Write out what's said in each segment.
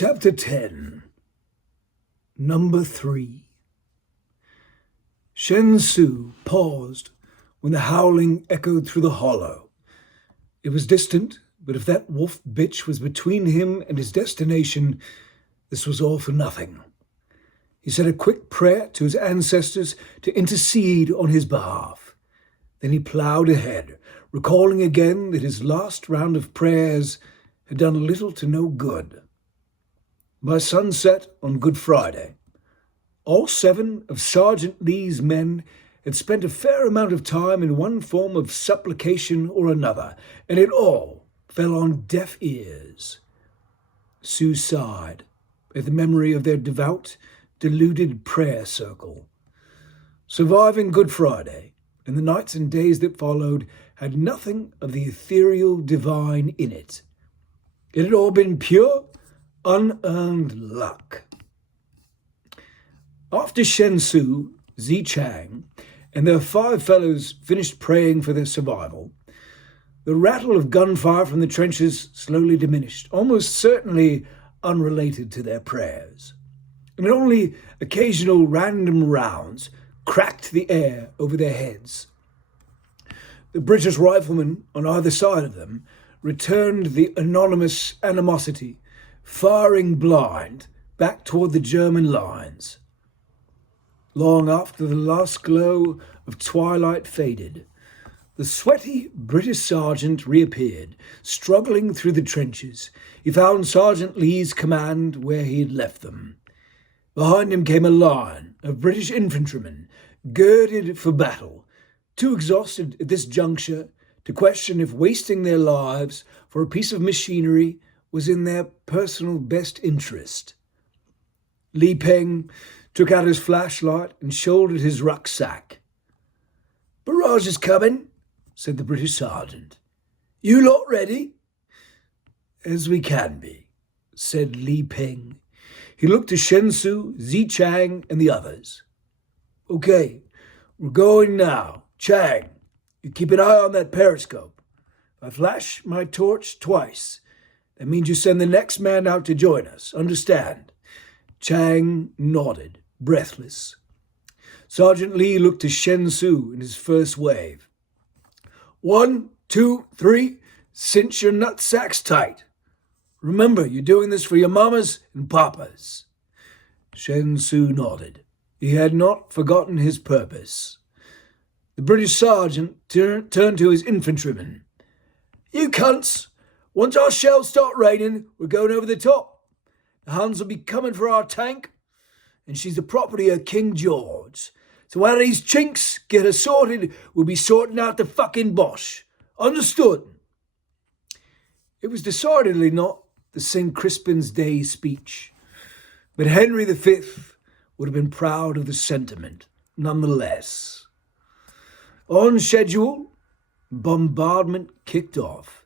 Chapter 10, Number 3. Shen Su paused when the howling echoed through the hollow. It was distant, but if that wolf bitch was between him and his destination, this was all for nothing. He said a quick prayer to his ancestors to intercede on his behalf. Then he ploughed ahead, recalling again that his last round of prayers had done little to no good. By sunset on Good Friday, all 7 of Sergeant Lee's men had spent a fair amount of time in one form of supplication or another, and it all fell on deaf ears. Sue sighed at the memory of their devout, deluded prayer circle. Surviving Good Friday and the nights and days that followed had nothing of the ethereal divine in it. It had all been pure, unearned luck. After Shen Su, Zi Chang, and their 5 fellows finished praying for their survival, the rattle of gunfire from the trenches slowly diminished, almost certainly unrelated to their prayers, and only occasional random rounds cracked the air over their heads. The British riflemen on either side of them returned the anonymous animosity, firing blind back toward the German lines. Long after the last glow of twilight faded, the sweaty British sergeant reappeared, struggling through the trenches. He found Sergeant Lee's command where he had left them. Behind him came a line of British infantrymen, girded for battle, too exhausted at this juncture to question if wasting their lives for a piece of machinery was in their personal best interest. Li Peng took out his flashlight and shouldered his rucksack. "Barrage is coming," said the British sergeant. "You lot ready?" "As we can be," said Li Peng. He looked to Shen Su, Zi Chang, and the others. "Okay, we're going now. Chang, you keep an eye on that periscope. If I flash my torch twice, that means you send the next man out to join us. Understand?" Chang nodded, breathless. Sergeant Lee looked to Shen Su in his first wave. 1, 2, 3, cinch your nutsacks tight. Remember, you're doing this for your mamas and papas. Shen Su nodded. He had not forgotten his purpose. The British sergeant turned to his infantrymen. "You cunts! Once our shells start raining, we're going over the top. The Huns will be coming for our tank, and she's the property of King George. So while these chinks get her sorted, we'll be sorting out the fucking Bosch. Understood?" It was decidedly not the St. Crispin's Day speech, but Henry V would have been proud of the sentiment, nonetheless. On schedule, bombardment kicked off.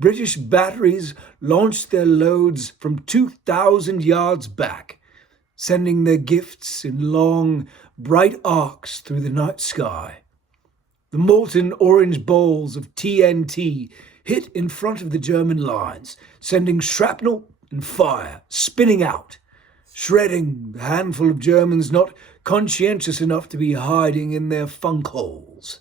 British batteries launched their loads from 2,000 yards back, sending their gifts in long, bright arcs through the night sky. The molten orange balls of TNT hit in front of the German lines, sending shrapnel and fire spinning out, shredding the handful of Germans not conscientious enough to be hiding in their funk holes.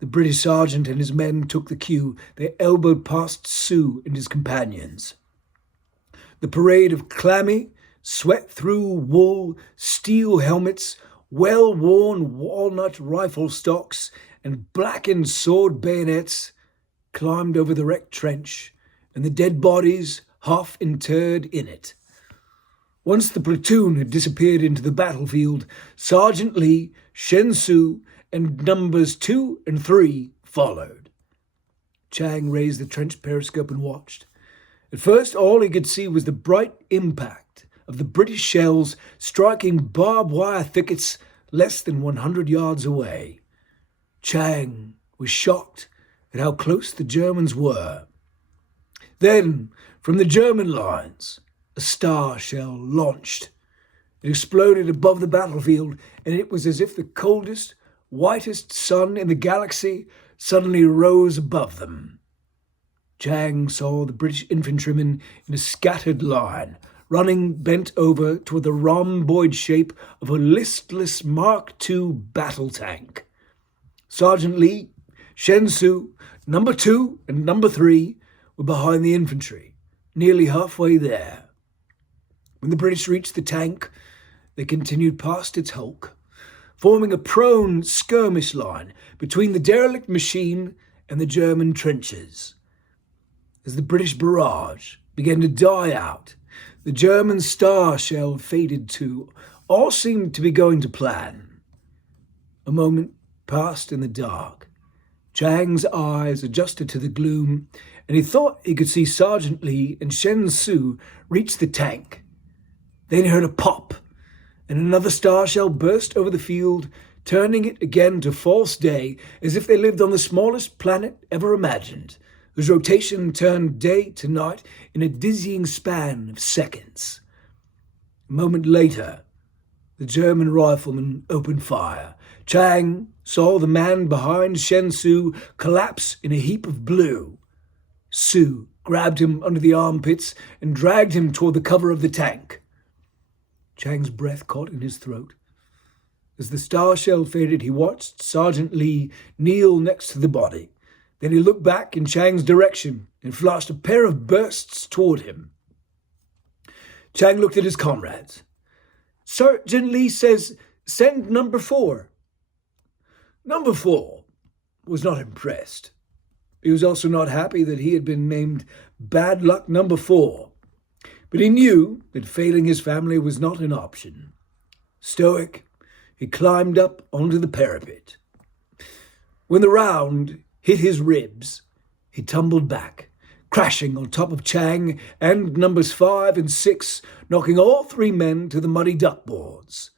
The British sergeant and his men took the cue. They elbowed past Sue and his companions. The parade of clammy, sweat-through-wool steel helmets, well-worn walnut rifle stocks, and blackened sword bayonets climbed over the wrecked trench, and the dead bodies half interred in it. Once the platoon had disappeared into the battlefield, Sergeant Lee, Shen Su, and numbers 2 and 3 followed. Chang raised the trench periscope and watched. At first, all he could see was the bright impact of the British shells striking barbed wire thickets less than 100 yards away. Chang was shocked at how close the Germans were. Then, from the German lines, a star shell launched. It exploded above the battlefield, and it was as if the coldest, whitest sun in the galaxy suddenly rose above them. Chang saw the British infantrymen in a scattered line, running bent over toward the rhomboid shape of a listless Mark II battle tank. Sergeant Lee, Shen Su, number 2 and number 3 were behind the infantry, nearly halfway there. When the British reached the tank, they continued past its hulk, forming a prone skirmish line between the derelict machine and the German trenches. As the British barrage began to die out, the German star shell faded too. All seemed to be going to plan. A moment passed in the dark. Chang's eyes adjusted to the gloom, and he thought he could see Sergeant Lee and Shen Su reach the tank. Then he heard a pop, and another star shell burst over the field, turning it again to false day, as if they lived on the smallest planet ever imagined, whose rotation turned day to night in a dizzying span of seconds. A moment later, the German rifleman opened fire. Chang saw the man behind Shen Su collapse in a heap of blue. Su grabbed him under the armpits and dragged him toward the cover of the tank. Chang's breath caught in his throat. As the star shell faded, he watched Sergeant Lee kneel next to the body. Then he looked back in Chang's direction and flashed a pair of bursts toward him. Chang looked at his comrades. Sergeant Lee says, "Send number 4. Number 4 was not impressed. He was also not happy that he had been named Bad Luck Number 4. But he knew that failing his family was not an option. Stoic, he climbed up onto the parapet. When the round hit his ribs, he tumbled back, crashing on top of Chang and numbers 5 and 6, knocking all 3 men to the muddy duckboards.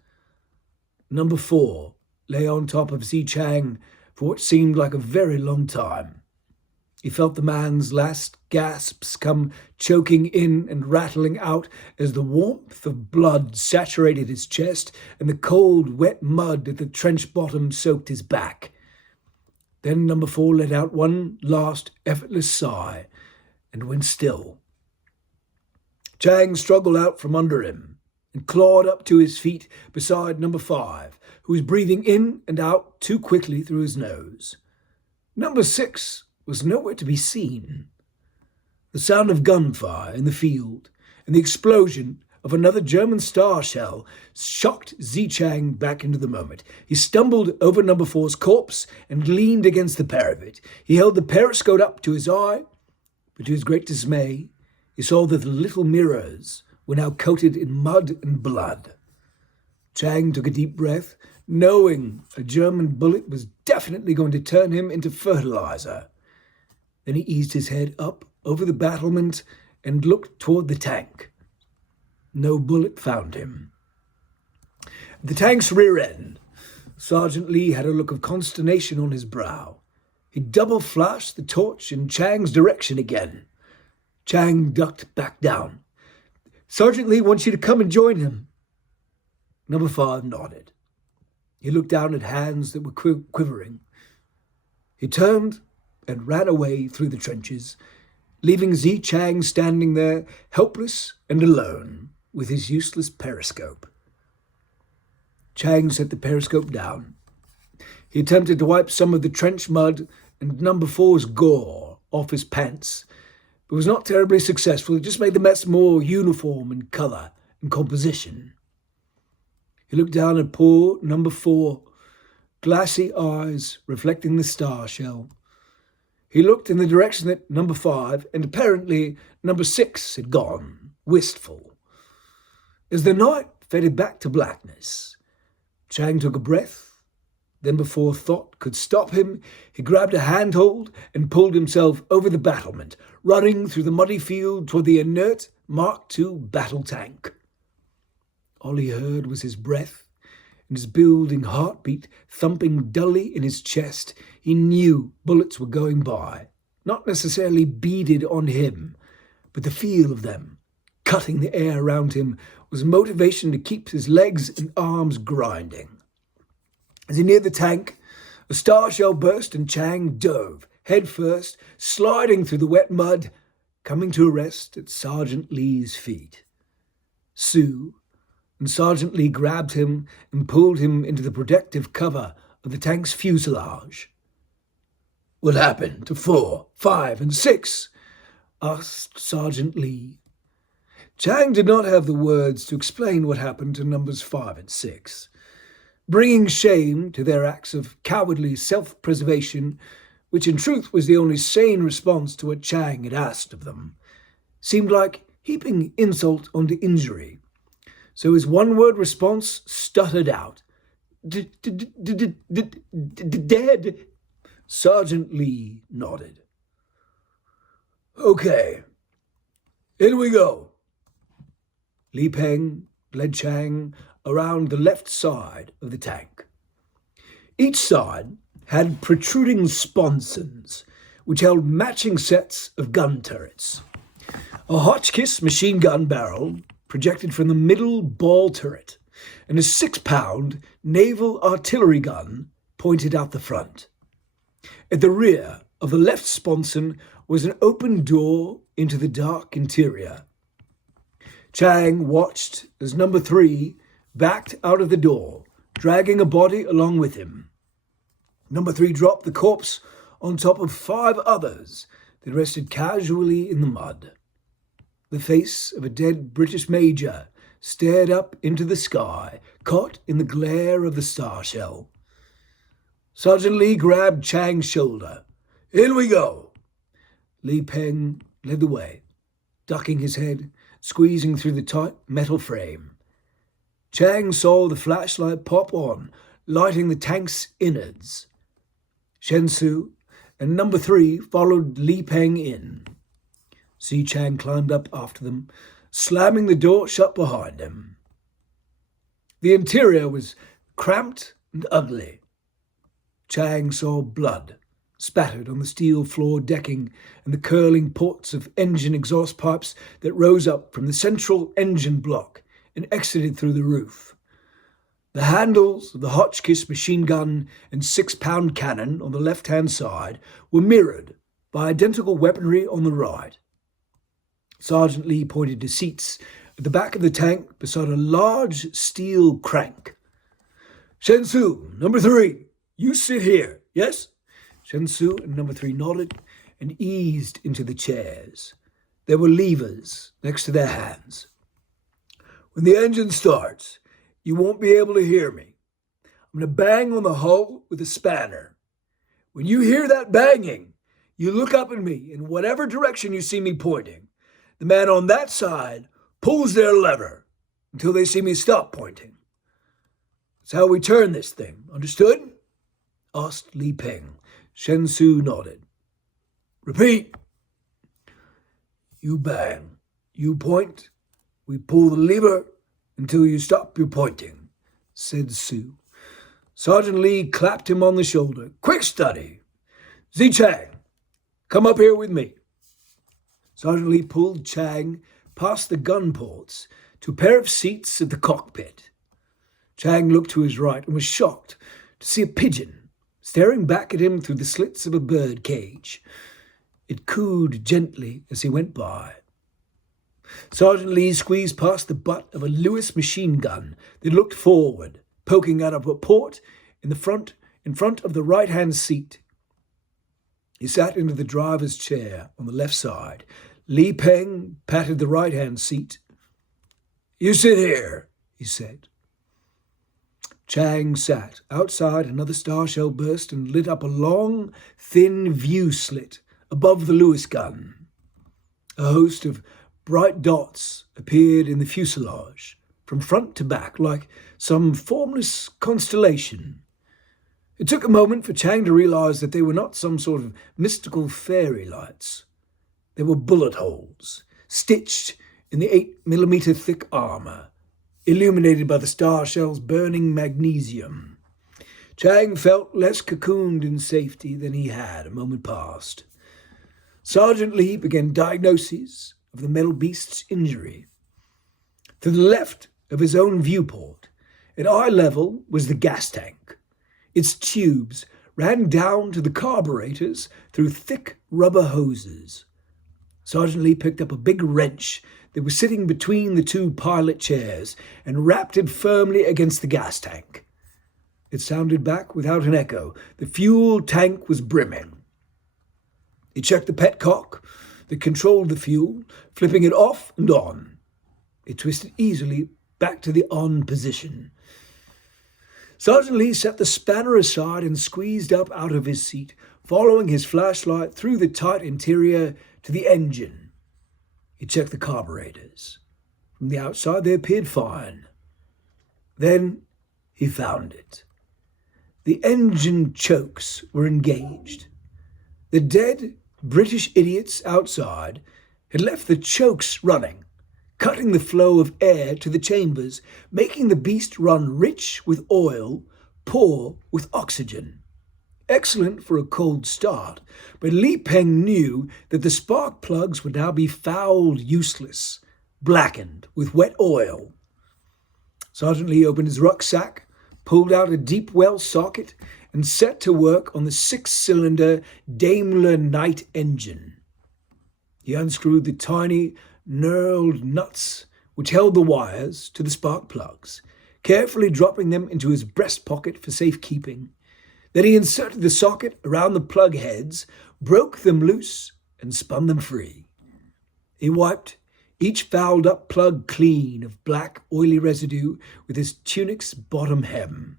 Number 4 lay on top of Zi Chang for what seemed like a very long time. He felt the man's last gasps come choking in and rattling out as the warmth of blood saturated his chest and the cold, wet mud at the trench bottom soaked his back. Then number 4 let out one last effortless sigh and went still. Chang struggled out from under him and clawed up to his feet beside number 5, who was breathing in and out too quickly through his nose. Number 6 was nowhere to be seen. The sound of gunfire in the field and the explosion of another German star shell shocked Zi Chang back into the moment. He stumbled over number 4's corpse and leaned against the parapet. He held the periscope up to his eye, but to his great dismay, he saw that the little mirrors were now coated in mud and blood. Chang took a deep breath, knowing a German bullet was definitely going to turn him into fertilizer. Then he eased his head up over the battlement and looked toward the tank. No bullet found him. At the tank's rear end, Sergeant Lee had a look of consternation on his brow. He double-flashed the torch in Chang's direction again. Chang ducked back down. "Sergeant Lee wants you to come and join him." Number 5 nodded. He looked down at hands that were quivering. He turned and ran away through the trenches, leaving Zi Chang standing there, helpless and alone, with his useless periscope. Chang set the periscope down. He attempted to wipe some of the trench mud and number 4's gore off his pants, but was not terribly successful. It just made the mess more uniform in colour and composition. He looked down at poor number 4, glassy eyes reflecting the star shell. He looked in the direction that number 5 and apparently number 6 had gone, wistful. As the night faded back to blackness, Chang took a breath. Then before thought could stop him, he grabbed a handhold and pulled himself over the battlement, running through the muddy field toward the inert Mark II battle tank. All he heard was his breath and his building heartbeat thumping dully in his chest. He knew bullets were going by, not necessarily beaded on him, but the feel of them cutting the air around him was motivation to keep his legs and arms grinding. As he neared the tank, a star shell burst and Chang dove head first, sliding through the wet mud, coming to a rest at Sergeant Lee's feet. Sue and Sergeant Lee grabbed him and pulled him into the protective cover of the tank's fuselage. "What happened to 4, 5, and 6? Asked Sergeant Lee. Chang did not have the words to explain what happened to numbers 5 and 6. Bringing shame to their acts of cowardly self-preservation, which in truth was the only sane response to what Chang had asked of them, seemed like heaping insult onto injury. So his one-word response stuttered out. "Dead." Sergeant Lee nodded. "Okay, in we go." Li Peng led Chang around the left side of the tank. Each side had protruding sponsons, which held matching sets of gun turrets. A Hotchkiss machine gun barrel projected from the middle ball turret, and a 6-pound naval artillery gun pointed out the front. At the rear of the left sponson was an open door into the dark interior. Chang watched as number 3 backed out of the door, dragging a body along with him. Number 3 dropped the corpse on top of 5 others that rested casually in the mud. The face of a dead British major stared up into the sky, caught in the glare of the star shell. Sergeant Lee grabbed Chang's shoulder. "In we go." Li Peng led the way, ducking his head, squeezing through the tight metal frame. Chang saw the flashlight pop on, lighting the tank's innards. Shensu and number 3 followed Li Peng in. Si Chang climbed up after them, slamming the door shut behind him. The interior was cramped and ugly. Chang saw blood spattered on the steel floor decking and the curling ports of engine exhaust pipes that rose up from the central engine block and exited through the roof. The handles of the Hotchkiss machine gun and 6-pound cannon on the left-hand side were mirrored by identical weaponry on the right. Sergeant Lee pointed to seats at the back of the tank beside a large steel crank. "Shensu, number 3, you sit here, yes?" Shensu and number 3 nodded and eased into the chairs. There were levers next to their hands. "When the engine starts, you won't be able to hear me. I'm going to bang on the hull with a spanner. When you hear that banging, you look up at me in whatever direction you see me pointing. The man on that side pulls their lever until they see me stop pointing. That's how we turn this thing, understood?" asked Li Peng. Shensu nodded. "Repeat." "You bang, you point, we pull the lever until you stop your pointing," said Sue. Sergeant Lee clapped him on the shoulder. "Quick study. Zi Chang, come up here with me." Sergeant Lee pulled Chang past the gun ports to a pair of seats at the cockpit. Chang looked to his right and was shocked to see a pigeon staring back at him through the slits of a bird cage. It cooed gently as he went by. Sergeant Lee squeezed past the butt of a Lewis machine gun that looked forward, poking out of a port in front of the right-hand seat. He sat into the driver's chair on the left side. Li Peng patted the right-hand seat. "You sit here," he said. Chang sat outside another star shell burst and lit up a long, thin view slit above the Lewis gun. A host of bright dots appeared in the fuselage, from front to back, like some formless constellation. It took a moment for Chang to realize that they were not some sort of mystical fairy lights. They were bullet holes, stitched in the 8mm thick armor, illuminated by the star shell's burning magnesium. Chang felt less cocooned in safety than he had a moment past. Sergeant Lee began diagnoses of the metal beast's injury. To the left of his own viewport, at eye level, was the gas tank. Its tubes ran down to the carburetors through thick rubber hoses. Sergeant Lee picked up a big wrench that was sitting between the two pilot chairs and rapped it firmly against the gas tank. It sounded back without an echo. The fuel tank was brimming. He checked the petcock that controlled the fuel, flipping it off and on. It twisted easily back to the on position. Sergeant Lee set the spanner aside and squeezed up out of his seat, following his flashlight through the tight interior to the engine. He checked the carburetors. From the outside they appeared fine. Then he found it. The engine chokes were engaged. The dead British idiots outside had left the chokes running, cutting the flow of air to the chambers, making the beast run rich with oil, poor with oxygen. Excellent for a cold start, but Li Peng knew that the spark plugs would now be fouled useless, blackened with wet oil. Sergeant Lee opened his rucksack, pulled out a deep well socket, and set to work on the 6-cylinder Daimler Knight engine. He unscrewed the tiny, knurled nuts which held the wires to the spark plugs, carefully dropping them into his breast pocket for safekeeping. Then he inserted the socket around the plug heads, broke them loose, and spun them free. He wiped each fouled-up plug clean of black, oily residue with his tunic's bottom hem.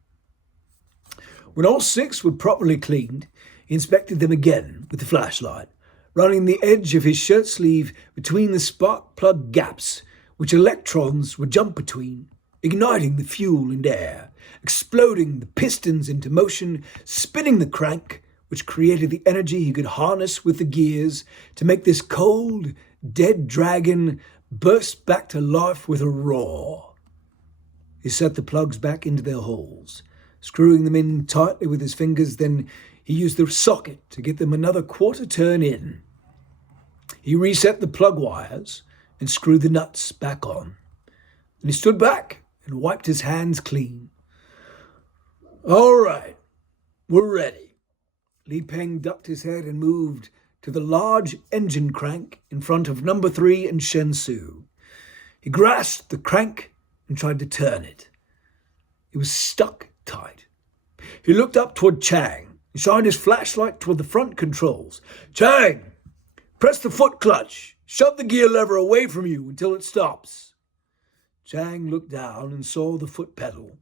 When all 6 were properly cleaned, he inspected them again with the flashlight, running the edge of his shirt sleeve between the spark plug gaps, which electrons would jump between, igniting the fuel and air, exploding the pistons into motion, spinning the crank, which created the energy he could harness with the gears to make this cold, dead dragon burst back to life with a roar. He set the plugs back into their holes, screwing them in tightly with his fingers. Then he used the socket to get them another quarter turn in. He reset the plug wires and screwed the nuts back on. Then he stood back and wiped his hands clean. "All right, we're ready." Li Peng ducked his head and moved to the large engine crank in front of number 3 and Shen Su. He grasped the crank and tried to turn it. It was stuck tight. He looked up toward Chang and shined his flashlight toward the front controls. "Chang, press the foot clutch. Shove the gear lever away from you until it stops." Chang looked down and saw the foot pedal.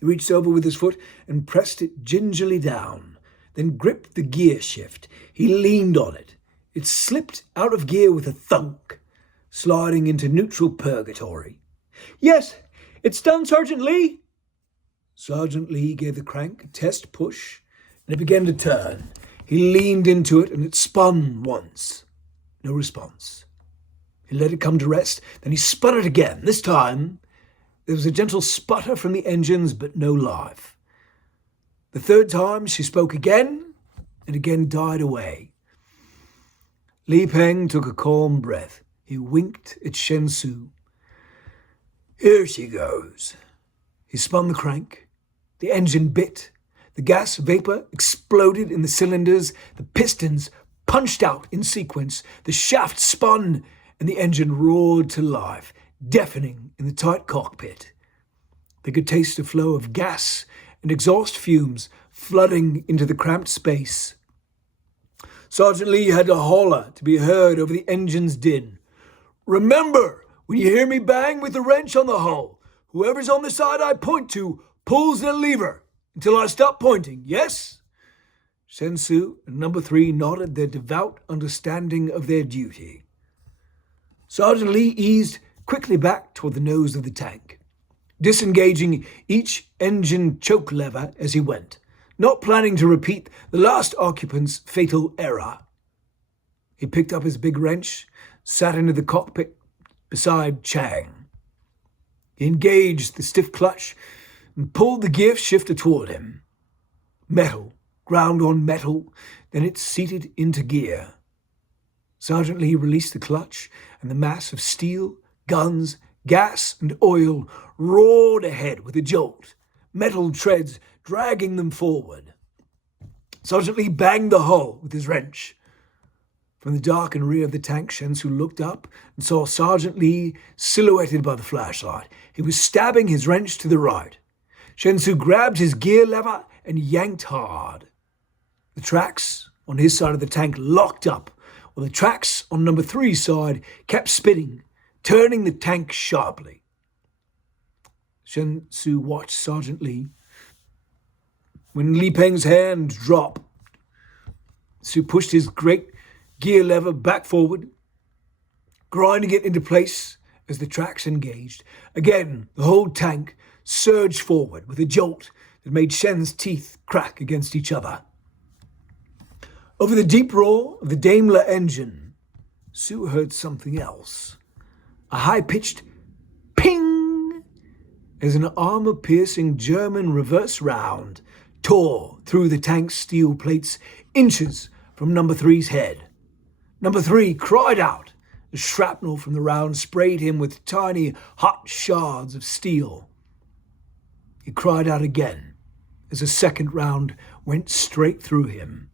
He reached over with his foot and pressed it gingerly down, then gripped the gear shift. He leaned on it. It slipped out of gear with a thunk, sliding into neutral purgatory. "Yes, it's done, Sergeant Lee." Sergeant Lee gave the crank a test push, and it began to turn. He leaned into it, and it spun once. No response. He let it come to rest, then he spun it again. This time, there was a gentle sputter from the engines, but no life. The third time, she spoke again, and again died away. Li Peng took a calm breath. He winked at Shen Su. "Here she goes." He spun the crank. The engine bit. The gas vapor exploded in the cylinders. The pistons punched out in sequence. The shaft spun, and the engine roared to life, deafening in the tight cockpit. They could taste a flow of gas and exhaust fumes flooding into the cramped space. Sergeant Lee had to holler to be heard over the engine's din. "Remember, when you hear me bang with the wrench on the hull, whoever's on the side I point to pulls the lever until I stop pointing, yes?" Shen Su and number 3 nodded their devout understanding of their duty. Sergeant Lee eased quickly back toward the nose of the tank, disengaging each engine choke lever as he went, not planning to repeat the last occupant's fatal error. He picked up his big wrench, sat into the cockpit beside Chang. He engaged the stiff clutch and pulled the gear shifter toward him. Metal ground on metal, then it seated into gear. Sergeant Lee released the clutch, and the mass of steel, guns, gas, and oil roared ahead with a jolt, metal treads dragging them forward. Sergeant Lee banged the hull with his wrench. From the dark and rear of the tank, Shensu looked up and saw Sergeant Lee silhouetted by the flashlight. He was stabbing his wrench to the right. Shensu grabbed his gear lever and yanked hard. The tracks on his side of the tank locked up, while the tracks on number 3's side kept spinning, turning the tank sharply. Shensu watched Sergeant Lee. When Li Peng's hand dropped, Su pushed his great gear lever back forward, grinding it into place as the tracks engaged. Again, the whole tank surged forward with a jolt that made Shen's teeth crack against each other. Over the deep roar of the Daimler engine, Su heard something else. A high-pitched ping as an armor-piercing German reverse round tore through the tank's steel plates inches from number 3's head. Number 3 cried out as shrapnel from the round sprayed him with tiny, hot shards of steel. He cried out again as a second round went straight through him.